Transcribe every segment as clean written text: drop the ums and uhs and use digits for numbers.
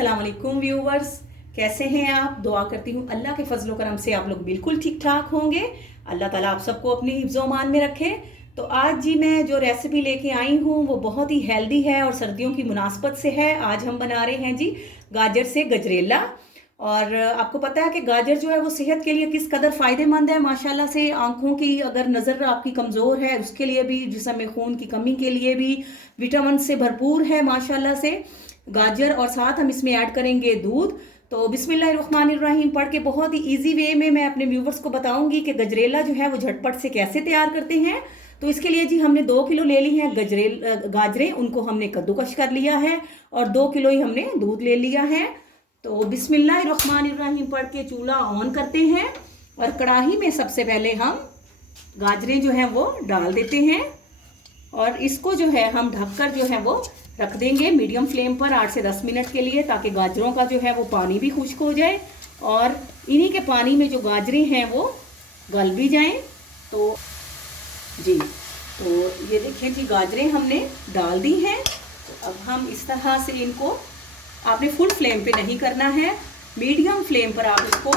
अस्सलाम वालेकुम व्यूवर्स, कैसे हैं आप। दुआ करती हूँ अल्लाह के फजलो करम से आप लोग बिल्कुल ठीक ठाक होंगे। अल्लाह ताला आप सबको अपनी हिफ्ज़ो मान में रखे। तो आज जी मैं जो रेसिपी लेके आई हूँ वो बहुत ही हेल्दी है और सर्दियों की मुनासबत से है। आज हम बना रहे हैं जी गाजर से गजरेला। और आपको पता है कि गाजर जो है वो सेहत के लिए किस कदर फ़ायदेमंद है। माशाल्लाह से आंखों की अगर नज़र आपकी कमज़ोर है उसके लिए भी, जिस्म में खून की कमी के लिए भी, विटामिन से भरपूर है माशाल्लाह से गाजर। और साथ हम इसमें ऐड करेंगे दूध। तो बिस्मिल्लाहिर्रहमानिर्रहीम पढ़ के बहुत ही इजी वे में मैं अपने व्यूवर्स को बताऊंगी कि गजरेला जो है वो झटपट से कैसे तैयार करते हैं। तो इसके लिए जी हमने 2 किलो ले ली हैं गाजरें, उनको हमने कद्दूकश कर लिया है और 2 किलो ही हमने दूध ले लिया है। तो बिस्मिल्लाहिर्रहमानिर्रहीम पढ़ के चूल्हा ऑन करते हैं और कढ़ाई में सबसे पहले हम गाजरें जो हैं वो डाल देते हैं और इसको जो है हम ढककर जो है वो रख देंगे मीडियम फ्लेम पर 8 से 10 मिनट के लिए, ताकि गाजरों का जो है वो पानी भी खुश्क हो जाए और इन्हीं के पानी में जो गाजरें हैं वो गल भी जाएं। तो जी तो ये देखिए जी गाजरें हमने डाल दी हैं। तो अब हम इस तरह से इनको, आपने फुल फ्लेम पे नहीं करना है, मीडियम फ्लेम पर आप इसको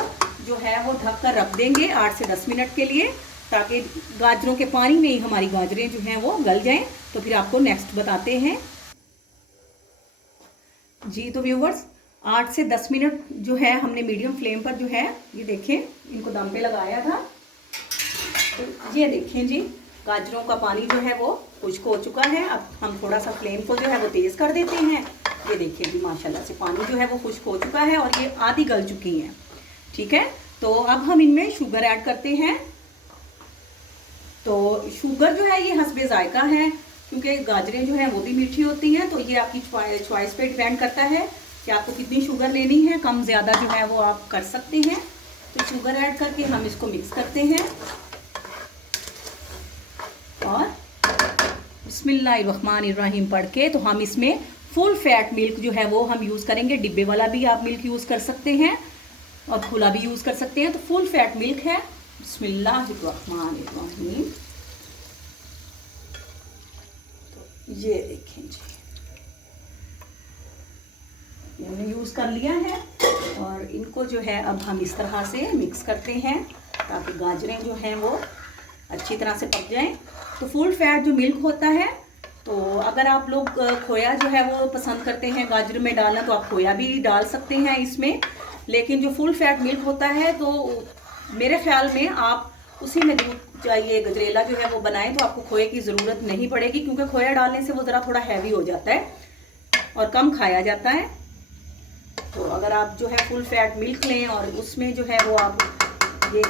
जो है वो ढक कर रख देंगे 8 से 10 मिनट के लिए, ताकि गाजरों के पानी में ही हमारी गाजरें जो हैं वो गल जाएं। तो फिर आपको नेक्स्ट बताते हैं जी। तो व्यूवर्स 8 से 10 मिनट जो है हमने मीडियम फ्लेम पर जो है ये देखें इनको दम पे लगाया था। तो ये देखें जी गाजरों का पानी जो है वो खुश्क हो चुका है। अब हम थोड़ा सा फ्लेम को जो है वो तेज़ कर देते हैं। ये देखिए जी माशाल्लाह से पानी जो है वो खुश्क हो चुका है और ये आधी गल चुकी हैं। ठीक है, तो अब हम इनमें शुगर ऐड करते हैं। तो शुगर जो है ये हस्बे जायका है, क्योंकि गाजरें जो हैं वो भी मीठी होती हैं। तो ये आपकी चॉइस पे डिपेंड करता है कि आपको कितनी शुगर लेनी है, कम ज़्यादा जो है वो आप कर सकते हैं। तो शुगर ऐड करके हम इसको मिक्स करते हैं और बिस्मिल्लाहिर्रहमानिर्रहीम पढ़ के तो हम इसमें फुल फैट मिल्क जो है वो हम यूज़ करेंगे। डिब्बे वाला भी आप मिल्क यूज़ कर सकते हैं और खुला भी यूज़ कर सकते हैं। तो फुल फैट मिल्क है। बिस्मिल्लाहिर्रहमानिर्रहीम। तो ये देखें जी हमने यूज़ कर लिया है और इनको जो है अब हम इस तरह से मिक्स करते हैं ताकि गाजरें जो हैं वो अच्छी तरह से पक जाएं। तो फुल फैट जो मिल्क होता है, तो अगर आप लोग खोया जो है वो पसंद करते हैं गाजर में डालना तो आप खोया भी डाल सकते हैं इसमें। लेकिन जो फुल फैट मिल्क होता है तो मेरे ख्याल में आप उसी में दूध चाहिए गजरेला जो है वो बनाएं तो आपको खोए की ज़रूरत नहीं पड़ेगी, क्योंकि खोया डालने से वो ज़रा थोड़ा हैवी हो जाता है और कम खाया जाता है। तो अगर आप जो है फुल फैट मिल्क लें और उसमें जो है वो आप ये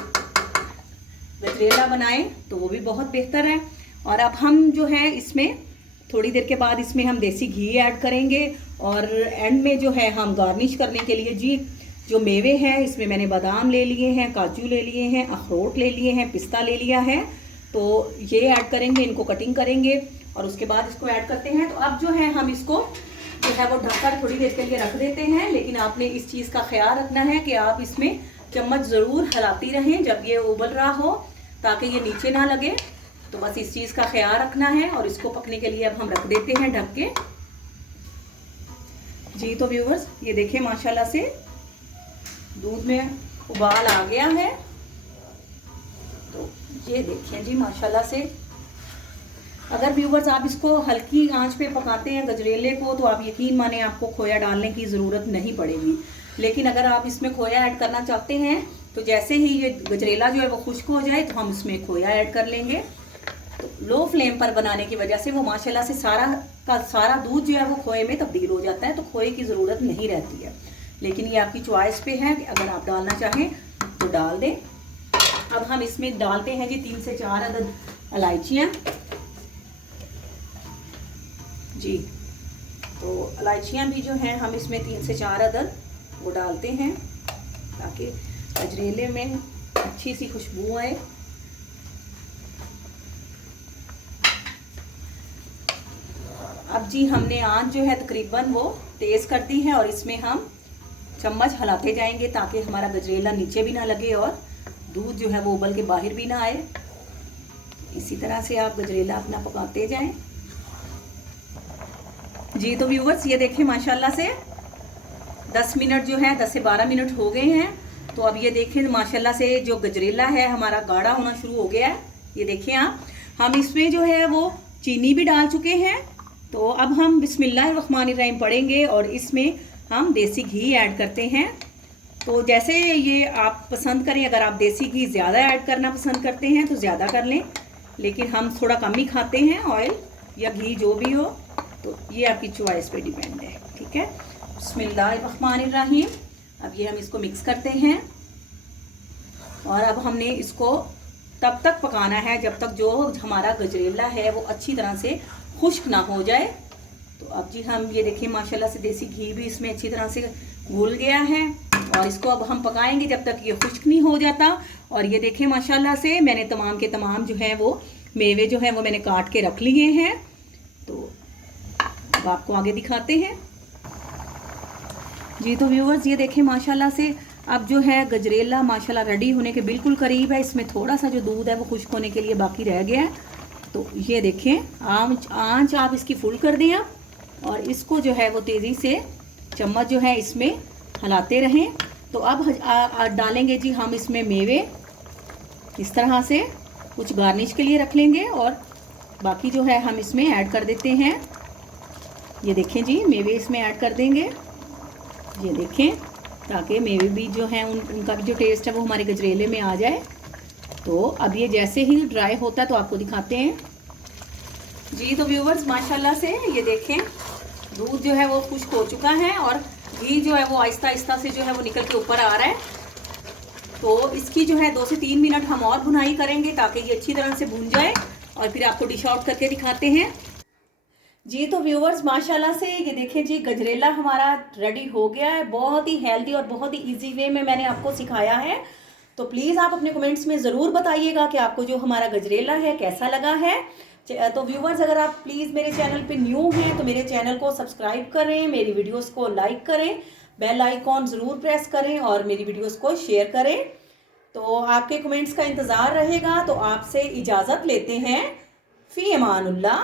गजरेला बनाएं तो वो भी बहुत बेहतर है। और अब हम जो है इसमें थोड़ी देर के बाद इसमें हम देसी घी ऐड करेंगे और एंड में जो है हम गार्निश करने के लिए जी जो मेवे हैं इसमें मैंने बादाम ले लिए हैं, काजू ले लिए हैं, अखरोट ले लिए हैं, पिस्ता ले लिया है। तो ये ऐड करेंगे, इनको कटिंग करेंगे और उसके बाद इसको ऐड करते हैं। तो अब जो है हम इसको जो है वो ढककर थोड़ी देर के लिए रख देते हैं। लेकिन आपने इस चीज़ का ख्याल रखना है कि आप इसमें चम्मच ज़रूर हिलाती रहें जब ये उबल रहा हो, ताकि ये नीचे ना लगे। तो बस इस चीज़ का ख्याल रखना है और इसको पकने के लिए अब हम रख देते हैं ढक के जी। तो व्यूवर्स ये देखें माशाल्लाह से दूध में उबाल आ गया है। तो ये देखें जी माशाल्लाह से, अगर व्यूवर्स आप इसको हल्की आंच पे पकाते हैं गजरेले को तो आप यकीन माने आपको खोया डालने की ज़रूरत नहीं पड़ेगी। लेकिन अगर आप इसमें खोया ऐड करना चाहते हैं तो जैसे ही ये गजरेला जो है वो खुश्क हो जाए तो हम इसमें खोया ऐड कर लेंगे। तो लो फ्लेम पर बनाने की वजह से वो माशाल्लाह से सारा का सारा दूध जो है वो खोए में तब्दील हो जाता है, तो खोए की ज़रूरत नहीं रहती है। लेकिन ये आपकी चॉइस पे है कि अगर आप डालना चाहें तो डाल दें। अब हम इसमें डालते हैं जी 3 से 4 अदद इलायचियाँ जी। तो इलायचियाँ भी जो हैं हम इसमें 3 से 4 अदद वो डालते हैं ताकि गजरेले में अच्छी सी खुशबू आए। अब जी हमने आंच जो है तकरीबन वो तेज़ कर दी है और इसमें हम चम्मच हिलाते जाएंगे ताकि हमारा गजरेला नीचे भी ना लगे और दूध जो है वो उबल के बाहर भी ना आए। इसी तरह से आप गजरेला अपना पकाते जाएं जी। तो व्यूवर्स ये देखें माशाल्लाह से 10 मिनट जो है 10 से 12 मिनट हो गए हैं। तो अब ये देखें माशाल्लाह से जो गजरेला है हमारा गाढ़ा होना शुरू हो गया है। ये देखें आप, हम इसमें जो है वो चीनी भी डाल चुके हैं। तो अब हम बिस्मिल्लाहिर्रहमानिर्रहीम पढ़ेंगे और इसमें हम देसी घी ऐड करते हैं। तो जैसे ये आप पसंद करें, अगर आप देसी घी ज़्यादा ऐड करना पसंद करते हैं तो ज़्यादा कर लें, लेकिन हम थोड़ा कम ही खाते हैं, ऑयल या घी जो भी हो। तो ये आपकी चॉइस पे डिपेंड है, ठीक है। बिस्मिल्लाहिर्रहमानिर्रहीम। अब ये हम इसको मिक्स करते हैं और अब हमने इसको तब तक पकाना है जब तक जो हमारा गजरेला है वो अच्छी तरह से खुश्क ना हो जाए। तो अब जी हम ये देखें माशाल्लाह से देसी घी भी इसमें अच्छी तरह से घुल गया है और इसको अब हम पकाएंगे जब तक ये खुश्क नहीं हो जाता। और ये देखें माशाल्लाह से मैंने तमाम के तमाम जो है वो मेवे जो है वो मैंने काट के रख लिए हैं। तो अब आपको आगे दिखाते हैं जी। तो व्यूवर्स ये देखें माशाल्लाह से अब जो है गजरेला माशाल्लाह रेडी होने के बिल्कुल करीब है। इसमें थोड़ा सा जो दूध है वो खुश्क होने के लिए बाकी रह गया है। तो ये देखें आंच आप इसकी फुल कर दें आप और इसको जो है वो तेज़ी से चम्मच जो है इसमें हिलाते रहें। तो अब डालेंगे जी हम इसमें मेवे, इस तरह से कुछ गार्निश के लिए रख लेंगे और बाकी जो है हम इसमें ऐड कर देते हैं। ये देखें जी मेवे इसमें ऐड कर देंगे, ये देखें, ताकि मेवे भी जो हैं उनका भी जो टेस्ट है वो हमारे गजरेले में आ जाए। तो अब ये जैसे ही ड्राई होता है तो आपको दिखाते हैं जी। तो व्यूवर्स माशाल्लाह से ये देखें दूध जो है वो खुश्क हो चुका है और घी जो है वो आहिस्ता आहिस्ता से जो है वो निकल के ऊपर आ रहा है। तो इसकी जो है 2 से 3 मिनट हम और भुनाई करेंगे ताकि ये अच्छी तरह से भुन जाए और फिर आपको डिश आउट करके दिखाते हैं जी। तो व्यूवर्स माशाल्लाह से ये देखें जी गजरेला हमारा रेडी हो गया है। बहुत ही हेल्दी और बहुत ही इजी वे में मैंने आपको सिखाया है। तो प्लीज़ आप अपने कमेंट्स में ज़रूर बताइएगा कि आपको जो हमारा गजरेला है कैसा लगा है। तो व्यूवर्स अगर आप प्लीज़ मेरे चैनल पे न्यू हैं तो मेरे चैनल को सब्सक्राइब करें, मेरी वीडियोस को लाइक करें, बेल आइकॉन ज़रूर प्रेस करें और मेरी वीडियोस को शेयर करें। तो आपके कमेंट्स का इंतज़ार रहेगा। तो आपसे इजाज़त लेते हैं। फ़ी अमानुल्लाह।